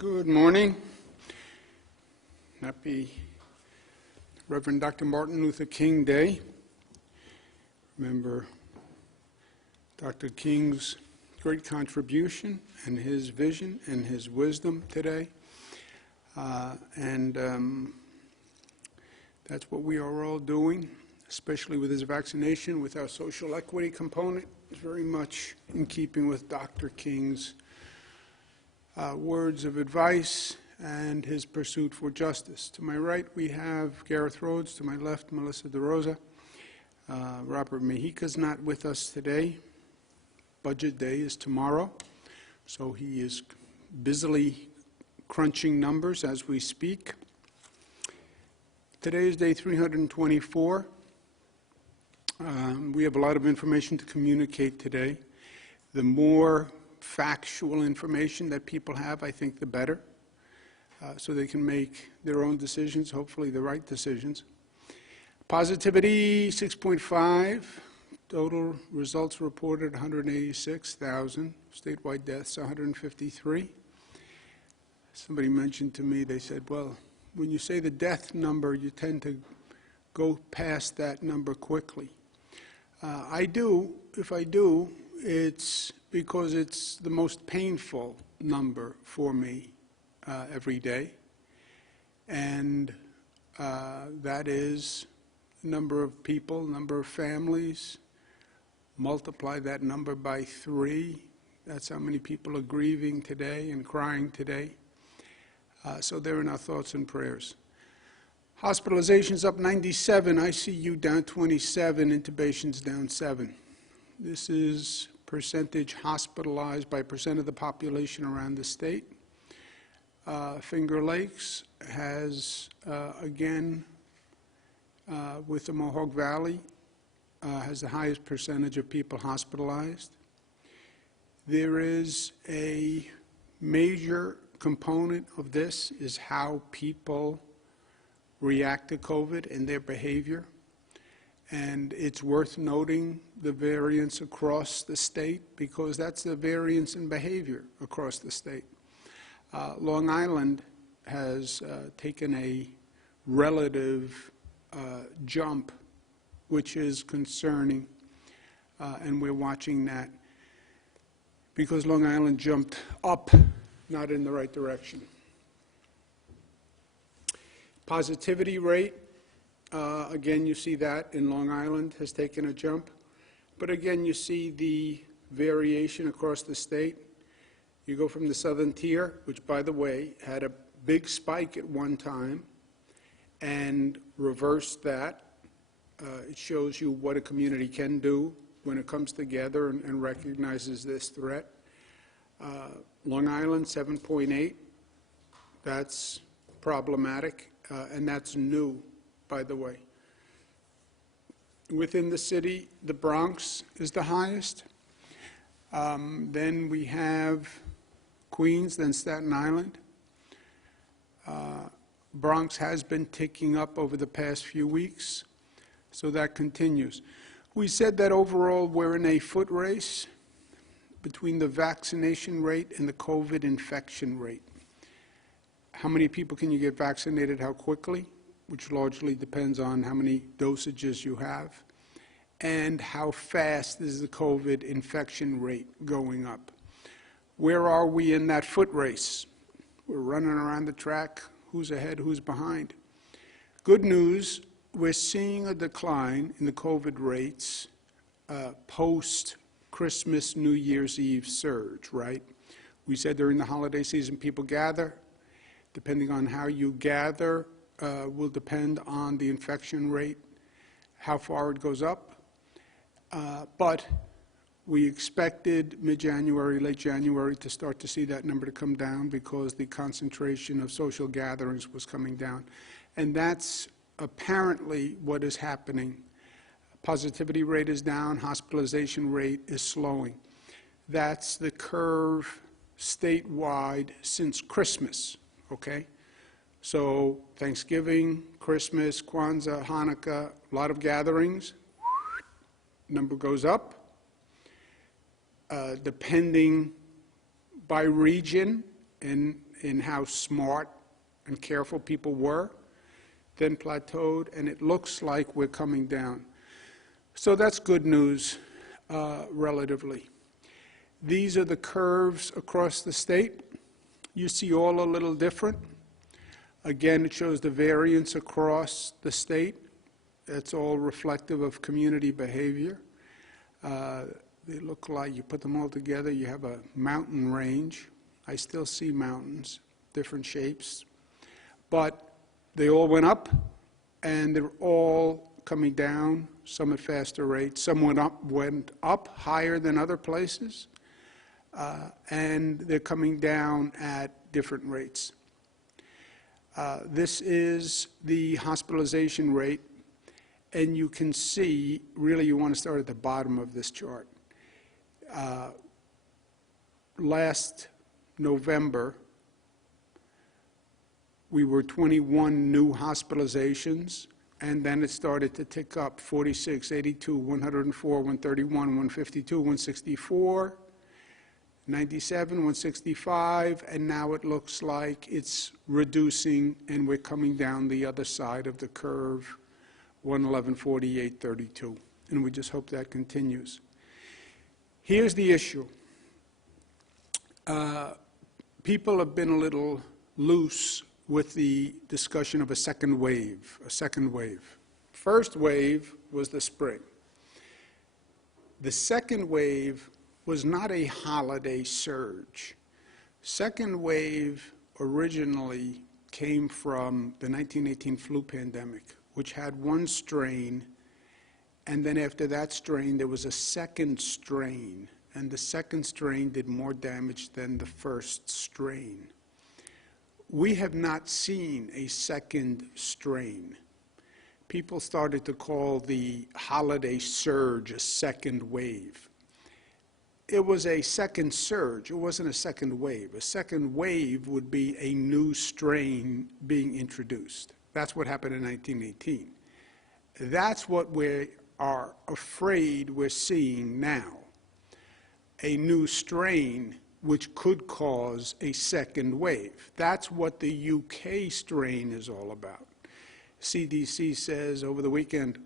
Good morning. Happy Reverend Dr. Martin Luther King Day. Remember Dr. King's great contribution and his vision and his wisdom today. That's what we are all doing, especially with his vaccination, with our social equity component. It's very much in keeping with Dr. King's words of advice and his pursuit for justice. To my right, we have Gareth Rhodes. To my left, Melissa DeRosa. Robert Mejica's not with us today. Budget day is tomorrow, so he is busily crunching numbers as we speak. Today is day 324. We have a lot of information to communicate today. The more factual information that people have, I think the better, so they can make their own decisions, hopefully the right decisions. Positivity, 6.5. Total results reported, 186,000. Statewide deaths, 153. Somebody mentioned to me, they said, well, when you say the death number, you tend to go past that number quickly. I do. If I do, it's because it's the most painful number for me every day. And that is number of people, number of families. Multiply that number by 3. That's how many people are grieving today and crying today. So they're in our thoughts and prayers. Hospitalizations up 97, ICU down 27, intubations down 7. This is percentage hospitalized by percent of the population around the state. Finger Lakes has, again, with the Mohawk Valley, has the highest percentage of people hospitalized. There is a major component of this is how people react to COVID and their behavior. And it's worth noting the variance across the state because that's the variance in behavior across the state. Long Island has taken a relative jump, which is concerning, and we're watching that because Long Island jumped up, not in the right direction. Positivity rate, again, you see that in Long Island has taken a jump. But again, you see the variation across the state. You go from the southern tier, which, by the way, had a big spike at one time and reversed that. It shows you what a community can do when it comes together and recognizes this threat. Long Island, 7.8. That's problematic. And that's new, by the way. Within the city, the Bronx is the highest. Then we have Queens, then Staten Island. Bronx has been ticking up over the past few weeks, so that continues. We said that overall we're in a foot race between the vaccination rate and the COVID infection rate. How many people can you get vaccinated, how quickly, which largely depends on how many dosages you have, and how fast is the COVID infection rate going up. Where are we in that foot race? We're running around the track. Who's ahead, who's behind? Good news, we're seeing a decline in the COVID rates post-Christmas, New Year's Eve surge, right? We said during the holiday season people gather. Depending on how you gather will depend on the infection rate, how far it goes up. But we expected mid-January, late January to start to see that number to come down because the concentration of social gatherings was coming down. And that's apparently what is happening. Positivity rate is down, hospitalization rate is slowing. That's the curve statewide since Christmas. Okay, so Thanksgiving, Christmas, Kwanzaa, Hanukkah, a lot of gatherings. Number goes up. Depending by region, and in how smart and careful people were, then plateaued, and it looks like we're coming down. So that's good news, relatively. These are the curves across the state. You see all a little different. Again, it shows the variance across the state. It's all reflective of community behavior. They look like, you put them all together, you have a mountain range. I still see mountains, different shapes. But they all went up, and they're all coming down, some at faster rates. Some went up higher than other places, and they're coming down at different rates. This is the hospitalization rate, and you can see, really you want to start at the bottom of this chart. Last November, we were 21 new hospitalizations, and then it started to tick up: 46, 82, 104, 131, 152, 164, 97, 165, and now it looks like it's reducing, and we're coming down the other side of the curve, 111, 48, 32, and we just hope that continues. Here's the issue. People have been a little loose with the discussion of a second wave. First wave was the spring. The second wave was not a holiday surge. Second wave originally came from the 1918 flu pandemic, which had one strain, and then after that strain there was a second strain, and the second strain did more damage than the first strain. We have not seen a second strain. People started to call the holiday surge a second wave. It was a second surge. It wasn't a second wave. A second wave would be a new strain being introduced. That's what happened in 1918. That's what we are afraid we're seeing now. A new strain which could cause a second wave. That's what the UK strain is all about. CDC says over the weekend,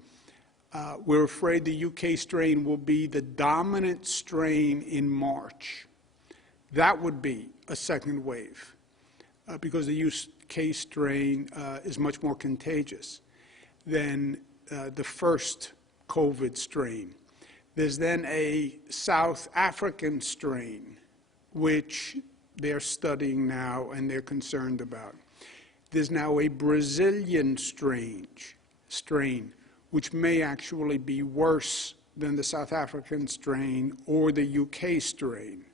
we're afraid the UK strain will be the dominant strain in March. That would be a second wave because the UK strain is much more contagious than the first COVID strain. There's then a South African strain, which they're studying now and they're concerned about. There's now a Brazilian strain, which may actually be worse than the South African strain or the UK strain.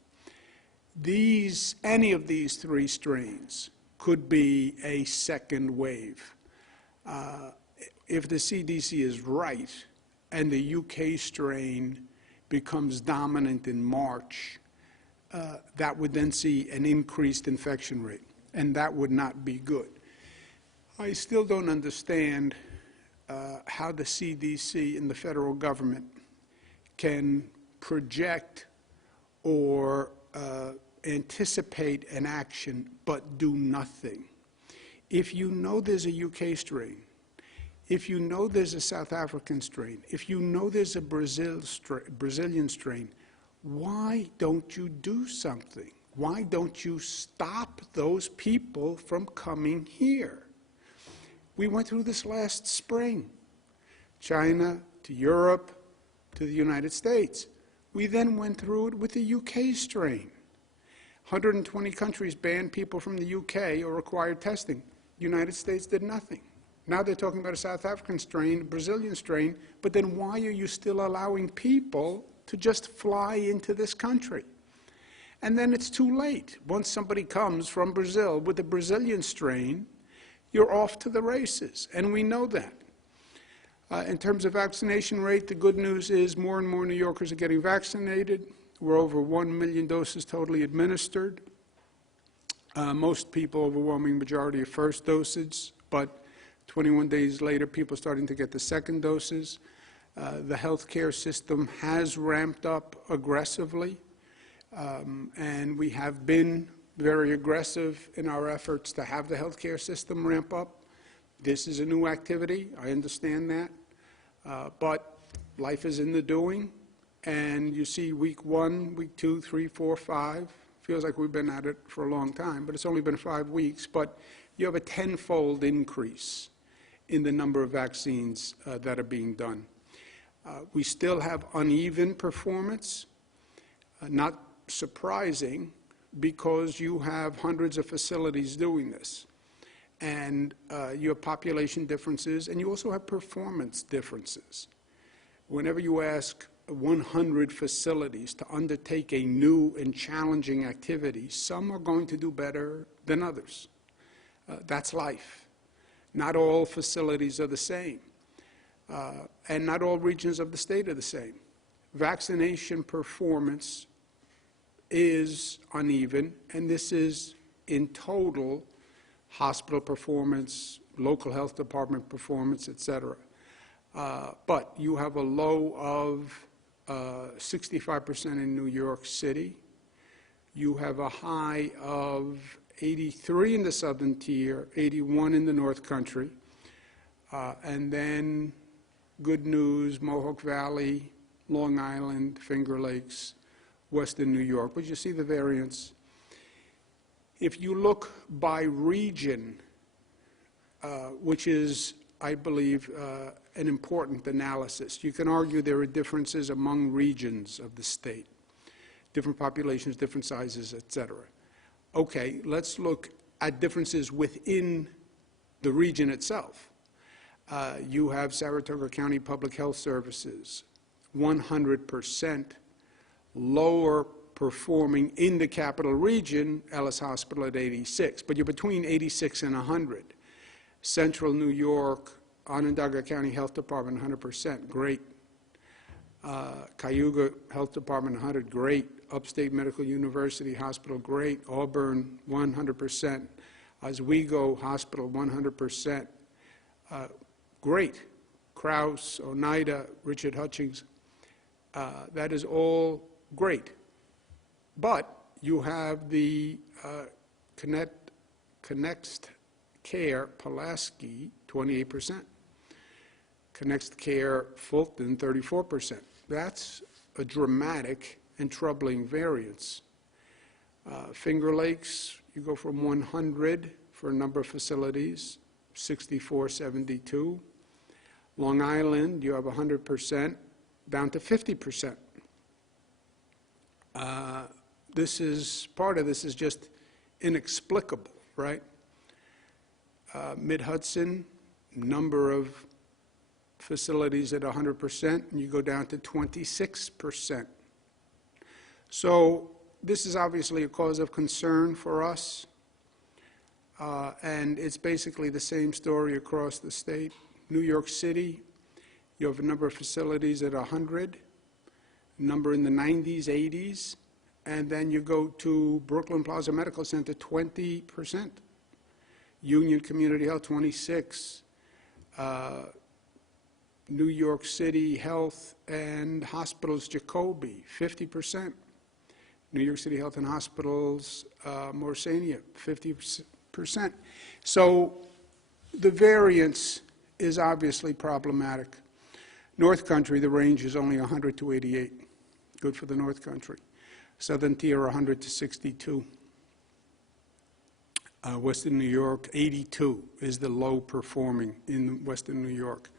Any of these three strains could be a second wave. If the CDC is right and the UK strain becomes dominant in March, that would then see an increased infection rate, and that would not be good. I still don't understand how the CDC and the federal government can project or anticipate an action but do nothing. If you know there's a UK strain, if you know there's a South African strain, if you know there's a Brazilian strain, why don't you do something? Why don't you stop those people from coming here? We went through this last spring, China to Europe to the United States. We then went through it with the UK strain. 120 countries banned people from the UK or required testing. The United States did nothing. Now they're talking about a South African strain, a Brazilian strain, but then why are you still allowing people to just fly into this country? And then it's too late. Once somebody comes from Brazil with a Brazilian strain, you're off to the races, and we know that. In terms of vaccination rate, the good news is more and more New Yorkers are getting vaccinated. We're over 1 million doses totally administered. Most people, overwhelming majority, are first doses, but 21 days later, people are starting to get the second doses. The healthcare system has ramped up aggressively, and we have been very aggressive in our efforts to have the healthcare system ramp up. This is a new activity. I understand that. But life is in the doing. And you see week 1, week 2, 3, 4, 5. Feels like we've been at it for a long time, but it's only been 5 weeks. But you have a tenfold increase in the number of vaccines that are being done. We still have uneven performance, not surprising, because you have hundreds of facilities doing this. And you have population differences, and you also have performance differences. Whenever you ask 100 facilities to undertake a new and challenging activity, some are going to do better than others. That's life. Not all facilities are the same, and not all regions of the state are the same. Vaccination performance is uneven, and this is in total hospital performance, local health department performance, et cetera. But you have a low of 65% in New York City. You have a high of 83 in the southern tier, 81 in the North Country. And then, good news, Mohawk Valley, Long Island, Finger Lakes, Western New York. But you see the variance. If you look by region, which is, I believe, an important analysis. You can argue there are differences among regions of the state, different populations, different sizes, et cetera. Okay, let's look at differences within the region itself. You have Saratoga County Public Health Services, 100% lower performing in the capital region, Ellis Hospital at 86, but you're between 86 and 100. Central New York, Onondaga County Health Department, 100%, great. Cayuga Health Department, 100, great. Upstate Medical University Hospital, great. Auburn, 100%. Oswego Hospital, 100%, great. Krause, Oneida, Richard Hutchings, that is all great. But you have the Connect Care Pulaski, 28%. Connect Care Fulton, 34%. That's a dramatic and troubling variance. Finger Lakes, you go from 100 for a number of facilities, 64, 72. Long Island, you have 100%, down to 50%. Part of this is just inexplicable, right? Mid-Hudson, number of facilities at 100%, and you go down to 26%. So this is obviously a cause of concern for us, and it's basically the same story across the state. New York City, you have a number of facilities at 100, a number in the 90s, 80s, and then you go to Brooklyn Plaza Medical Center, 20%. Union Community Health, 26. New York City Health and Hospitals Jacoby, 50%. New York City Health and Hospitals Morsania, 50%. So the variance is obviously problematic. North Country, the range is only 100 to 88. Good for the North Country. Southern tier, 100 to 62. Western New York, 82 is the low performing in Western New York.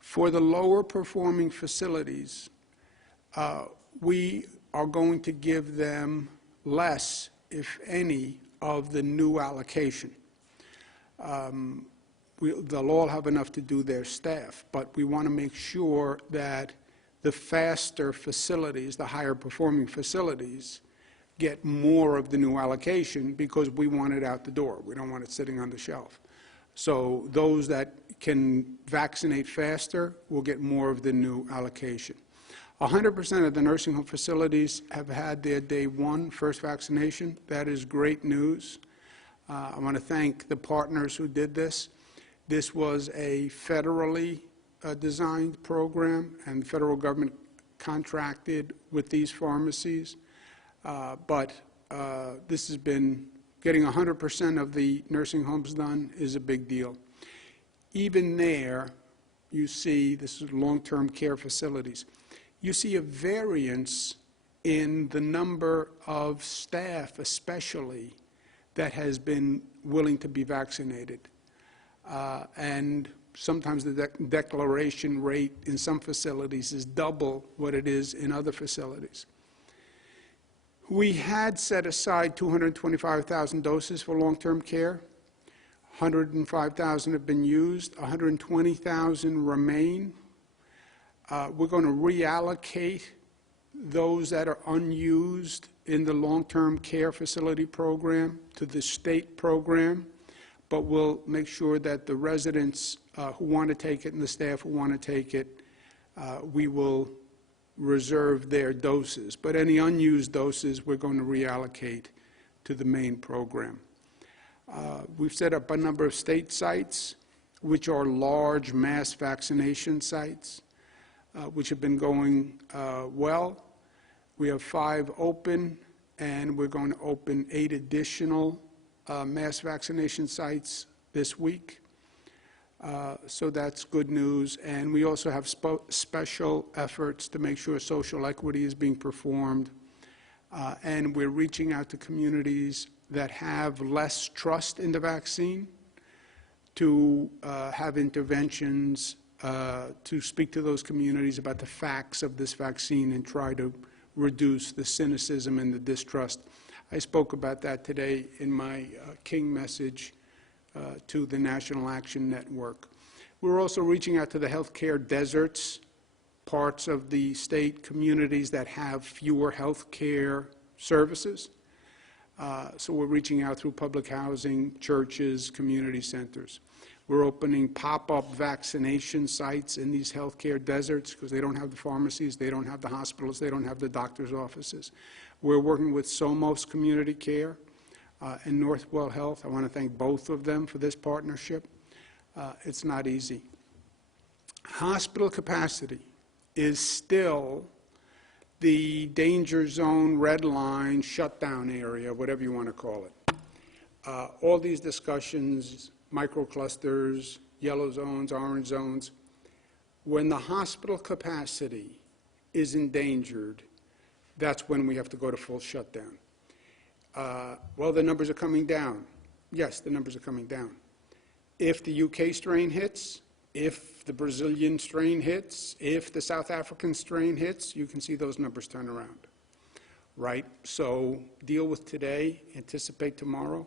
For the lower performing facilities, we are going to give them less, if any, of the new allocation. They'll all have enough to do their staff, but we want to make sure that the faster facilities, the higher performing facilities, get more of the new allocation because we want it out the door. We don't want it sitting on the shelf. So those that can vaccinate faster will get more of the new allocation. 100% of the nursing home facilities have had their day one first vaccination. That is great news. I want to thank the partners who did this. This was a federally designed program, and the federal government contracted with these pharmacies. But this has been, getting 100% of the nursing homes done is a big deal. Even there, you see, this is long-term care facilities, you see a variance in the number of staff, especially, that has been willing to be vaccinated. And sometimes the declaration rate in some facilities is double what it is in other facilities. We had set aside 225,000 doses for long-term care. 105,000 have been used. 120,000 remain. We're going to reallocate those that are unused in the long-term care facility program to the state program, but we'll make sure that the residents who want to take it and the staff who want to take it, we will reserve their doses. But any unused doses, we're going to reallocate to the main program. We've set up a number of state sites, which are large mass vaccination sites, which have been going well. We have 5 open, and we're going to open 8 additional mass vaccination sites this week. So that's good news. And we also have special efforts to make sure social equity is being performed. And we're reaching out to communities that have less trust in the vaccine to have interventions to speak to those communities about the facts of this vaccine and try to reduce the cynicism and the distrust. I spoke about that today in my King message to the National Action Network. We're also reaching out to the healthcare deserts, parts of the state communities that have fewer healthcare services. So we're reaching out through public housing, churches, community centers. We're opening pop-up vaccination sites in these healthcare deserts because they don't have the pharmacies, they don't have the hospitals, they don't have the doctor's offices. We're working with Somos Community Care and Northwell Health. I want to thank both of them for this partnership. It's not easy. Hospital capacity is still the danger zone, red line, shutdown area, whatever you want to call it. All these discussions, microclusters, yellow zones, orange zones, when the hospital capacity is endangered, that's when we have to go to full shutdown. Well, the numbers are coming down. Yes, the numbers are coming down. If the UK strain hits, if the Brazilian strain hits, if the South African strain hits, you can see those numbers turn around, right? So deal with today, anticipate tomorrow.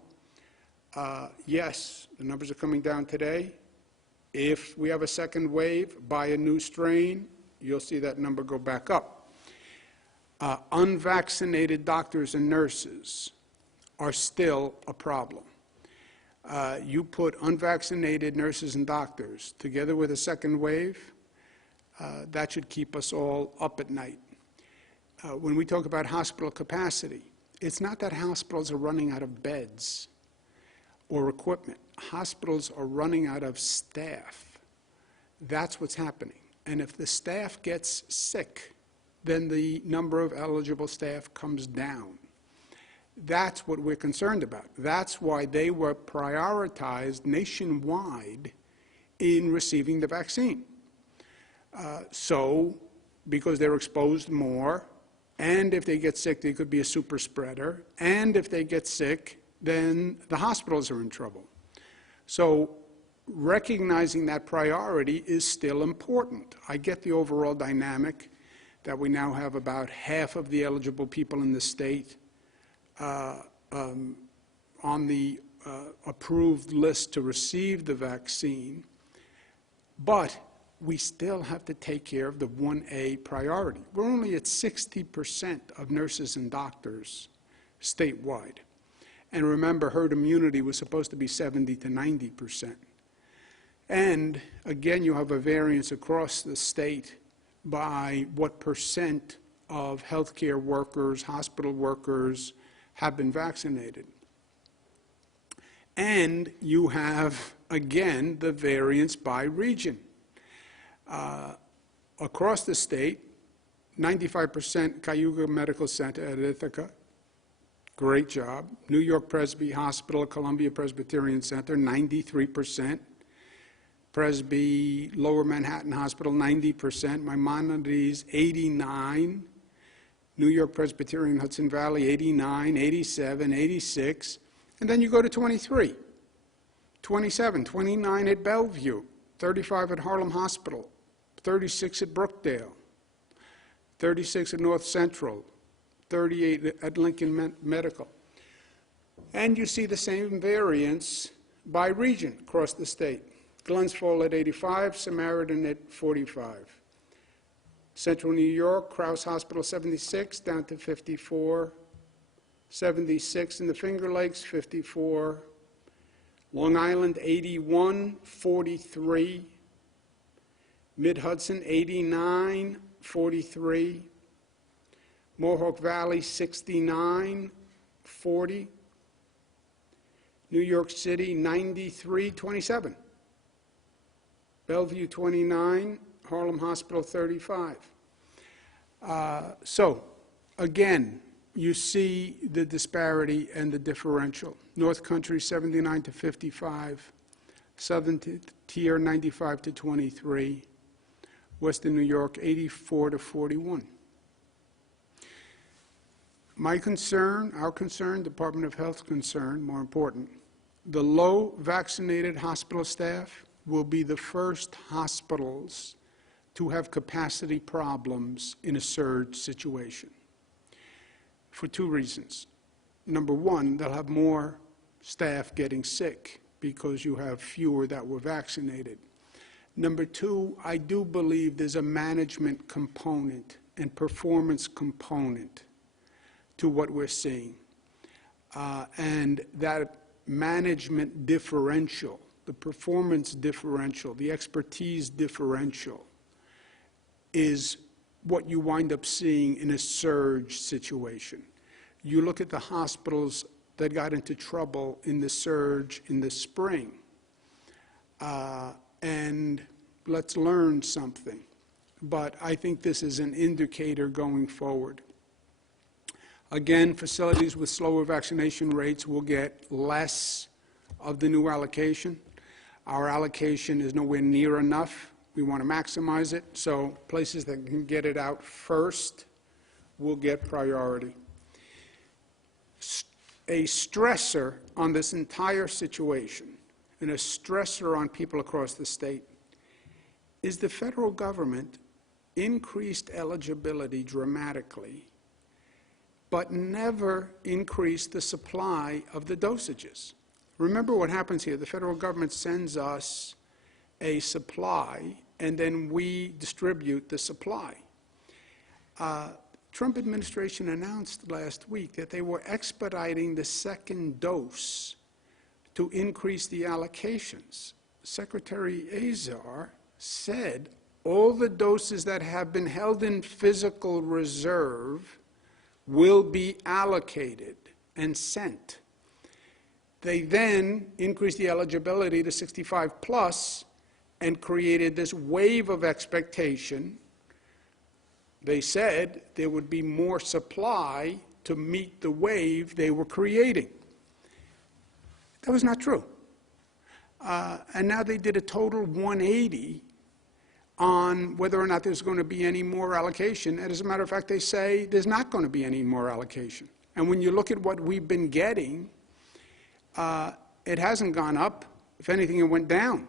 Yes, the numbers are coming down today. If we have a second wave, buy a new strain, you'll see that number go back up. Unvaccinated doctors and nurses are still a problem. You put unvaccinated nurses and doctors together with a second wave, that should keep us all up at night. When we talk about hospital capacity, it's not that hospitals are running out of beds or equipment. Hospitals are running out of staff. That's what's happening. And if the staff gets sick, then the number of eligible staff comes down. That's what we're concerned about. That's why they were prioritized nationwide in receiving the vaccine. So, because they're exposed more, and if they get sick, they could be a super spreader, and if they get sick, then the hospitals are in trouble. So, recognizing that priority is still important. I get the overall dynamic that we now have about half of the eligible people in the state on the approved list to receive the vaccine, but we still have to take care of the 1A priority. We're only at 60% of nurses and doctors statewide. And remember, herd immunity was supposed to be 70 to 90%. And again, you have a variance across the state by what percent of healthcare workers, hospital workers, have been vaccinated. And you have, again, the variance by region. Across the state, 95% Cayuga Medical Center at Ithaca, Great job. New York Presby Hospital, Columbia Presbyterian Center, 93%. Presby Lower Manhattan Hospital, 90%. Maimonides, 89. New York Presbyterian Hudson Valley, 89, 87, 86. And then you go to 23, 27, 29 at Bellevue, 35 at Harlem Hospital, 36 at Brookdale, 36 at North Central, 38 at Lincoln Medical. And you see the same variance by region across the state. Glens Falls at 85, Samaritan at 45. Central New York, Krause Hospital 76, down to 54. 76 in the Finger Lakes, 54. Long Island 81, 43. Mid-Hudson 89, 43. Mohawk Valley 69, 40. New York City 93, 27. Bellevue 29, Harlem Hospital 35. So, again, you see the disparity and the differential. North Country 79 to 55, Southern Tier 95 to 23, Western New York 84 to 41. My concern, our concern, Department of Health's concern, more important, the low vaccinated hospital staff will be the first hospitals to have capacity problems in a surge situation for two reasons. Number one, they'll have more staff getting sick because you have fewer that were vaccinated. Number two, I do believe there's a management component and performance component to what we're seeing. And that management differential, the performance differential, the expertise differential is what you wind up seeing in a surge situation. You look at the hospitals that got into trouble in the surge in the spring, and let's learn something. But I think this is an indicator going forward. Again, facilities with slower vaccination rates will get less of the new allocation. Our allocation is nowhere near enough. We want to maximize it, so places that can get it out first will get priority. A stressor on this entire situation, and a stressor on people across the state, is the federal government increased eligibility dramatically, but never increased the supply of the dosages. Remember what happens here. The federal government sends us a supply, and then we distribute the supply. Trump administration announced last week that they were expediting the second dose to increase the allocations. Secretary Azar said all the doses that have been held in physical reserve will be allocated and sent. They then increased the eligibility to 65 plus and created this wave of expectation. They said there would be more supply to meet the wave they were creating. That was not true. And now they did a total 180 on whether or not there's going to be any more allocation. And as a matter of fact, they say there's not going to be any more allocation. And when you look at what we've been getting, it hasn't gone up. If anything, it went down.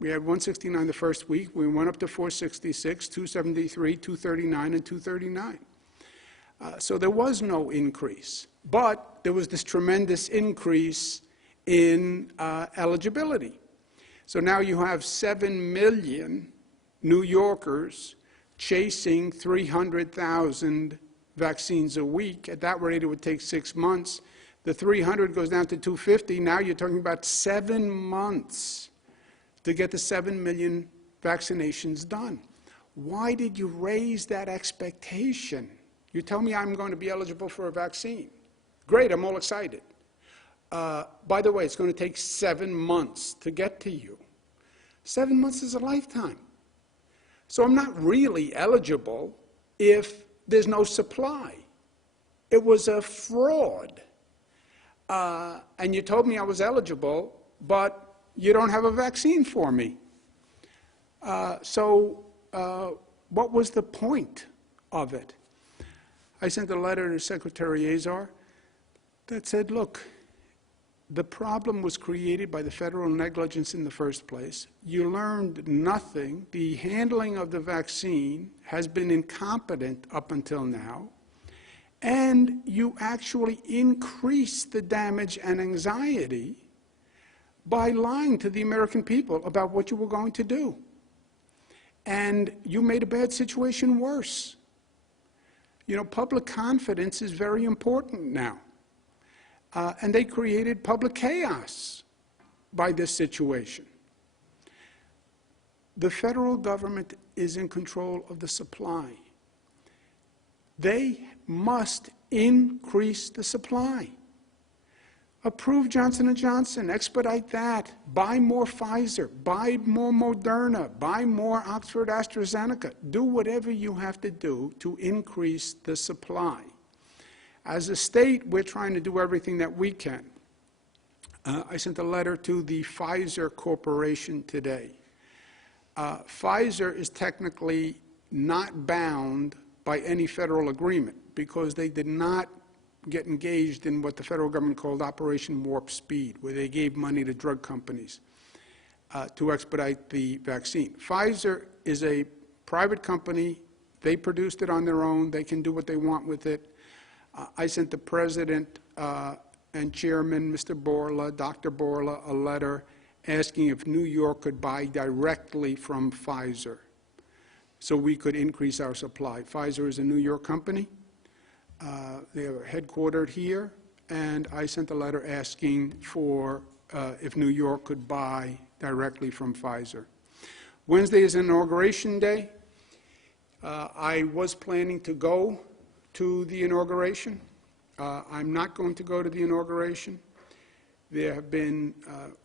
We had 169 the first week. We went up to 466, 273, 239, and 239. So there was no increase. But there was this tremendous increase in eligibility. So now you have 7 million New Yorkers chasing 300,000 vaccines a week. At that rate, it would take 6 months. The 300 goes down to 250. Now you're talking about 7 months to get the 7 million vaccinations done. Why did you raise that expectation? You tell me I'm going to be eligible for a vaccine. Great, I'm all excited. By the way, it's going to take 7 months to get to you. 7 months is a lifetime. So I'm not really eligible if there's no supply. It was a fraud. and you told me I was eligible, but you don't have a vaccine for me. So what was the point of it? I sent a letter to Secretary Azar that said, look, the problem was created by the federal negligence in the first place. You learned nothing. The handling of the vaccine has been incompetent up until now. And you actually increased the damage and anxiety by lying to the American people about what you were going to do. And you made a bad situation worse. You know, public confidence is very important now. And they created public chaos by this situation. The federal government is in control of the supply. They must increase the supply. Approve Johnson & Johnson, expedite that, buy more Pfizer, buy more Moderna, buy more Oxford AstraZeneca. Do whatever you have to do to increase the supply. As a state, we're trying to do everything that we can. I sent a letter to the Pfizer Corporation today. Pfizer is technically not bound by any federal agreement because they did not get engaged in what the federal government called Operation Warp Speed, where they gave money to drug companies to expedite the vaccine. Pfizer is a private company. They produced it on their own. They can do what they want with it. I sent the president and chairman, Mr. Bourla, Dr. Bourla, a letter asking if New York could buy directly from Pfizer so we could increase our supply. Pfizer is a New York company. They are headquartered here, and I sent a letter asking for if New York could buy directly from Pfizer. Wednesday is Inauguration Day. I was planning to go to the inauguration. I'm not going to go to the inauguration. There have been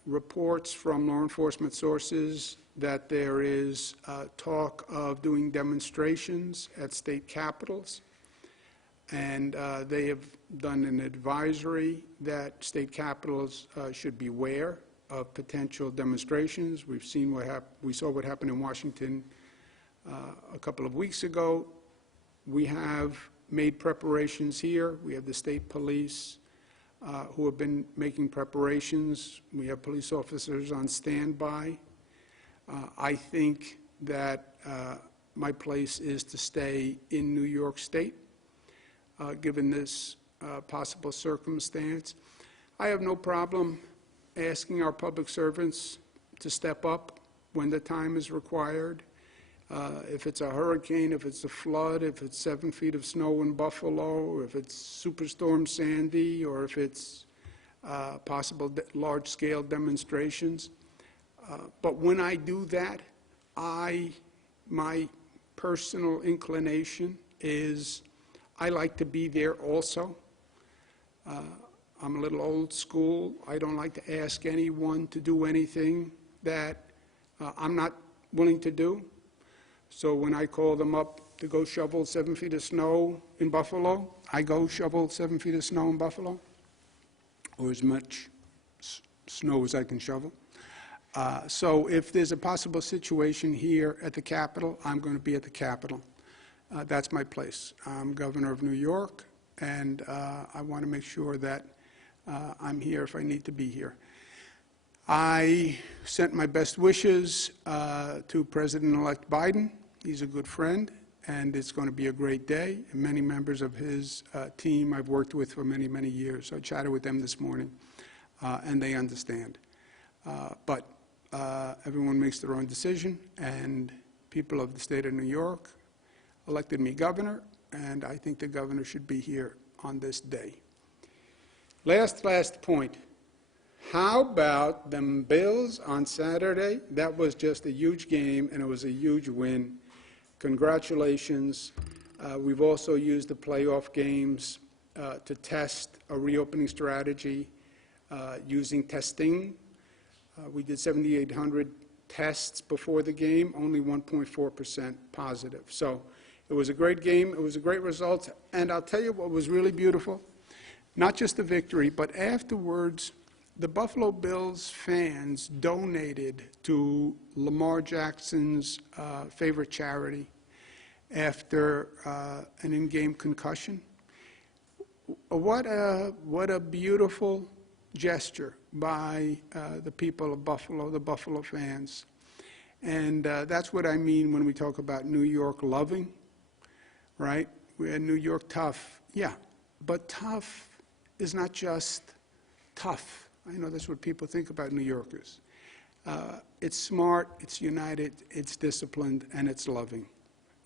reports from law enforcement sources that there is talk of doing demonstrations at state capitals. And they have done an advisory that state capitals should beware of potential demonstrations. We've seen we saw what happened in Washington a couple of weeks ago. We have made preparations here. We have the state police who have been making preparations. We have police officers on standby. I think that my place is to stay in New York State. Given this possible circumstance. I have no problem asking our public servants to step up when the time is required. If it's a hurricane, if it's a flood, if it's 7 feet of snow in Buffalo, if it's Superstorm Sandy, or if it's possible large-scale demonstrations. But when I do that, my personal inclination is I like to be there also. I'm a little old school. I don't like to ask anyone to do anything that I'm not willing to do. So when I call them up to go shovel 7 feet of snow in Buffalo, I go shovel 7 feet of snow in Buffalo, or as much snow as I can shovel. So if there's a possible situation here at the Capitol, I'm going to be at the Capitol. That's my place. I'm governor of New York, and I want to make sure that I'm here if I need to be here. I sent my best wishes to President-elect Biden. He's a good friend, and it's going to be a great day. And many members of his team I've worked with for many, many years. I chatted with them this morning, and they understand. But everyone makes their own decision, and people of the state of New York elected me governor, and I think the governor should be here on this day. Last point. How about them Bills on Saturday? That was just a huge game, and it was a huge win. Congratulations. We've also used the playoff games to test a reopening strategy using testing. We did 7,800 tests before the game, only 1.4% positive. So it was a great game. It was a great result. And I'll tell you what was really beautiful. not just the victory, but afterwards, the Buffalo Bills fans donated to Lamar Jackson's favorite charity after an in-game concussion. What a beautiful gesture by the people of Buffalo, the Buffalo fans. And that's what I mean when we talk about New York loving, right? We had New York tough, yeah, but tough is not just tough. I know that's what people think about New Yorkers. It's smart, it's united, it's disciplined, and it's loving.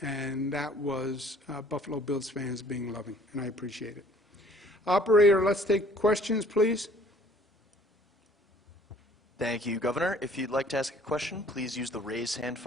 And that was Buffalo Bills fans being loving, and I appreciate it. Operator, let's take questions, please. Thank you, Governor. If you'd like to ask a question, please use the raise hand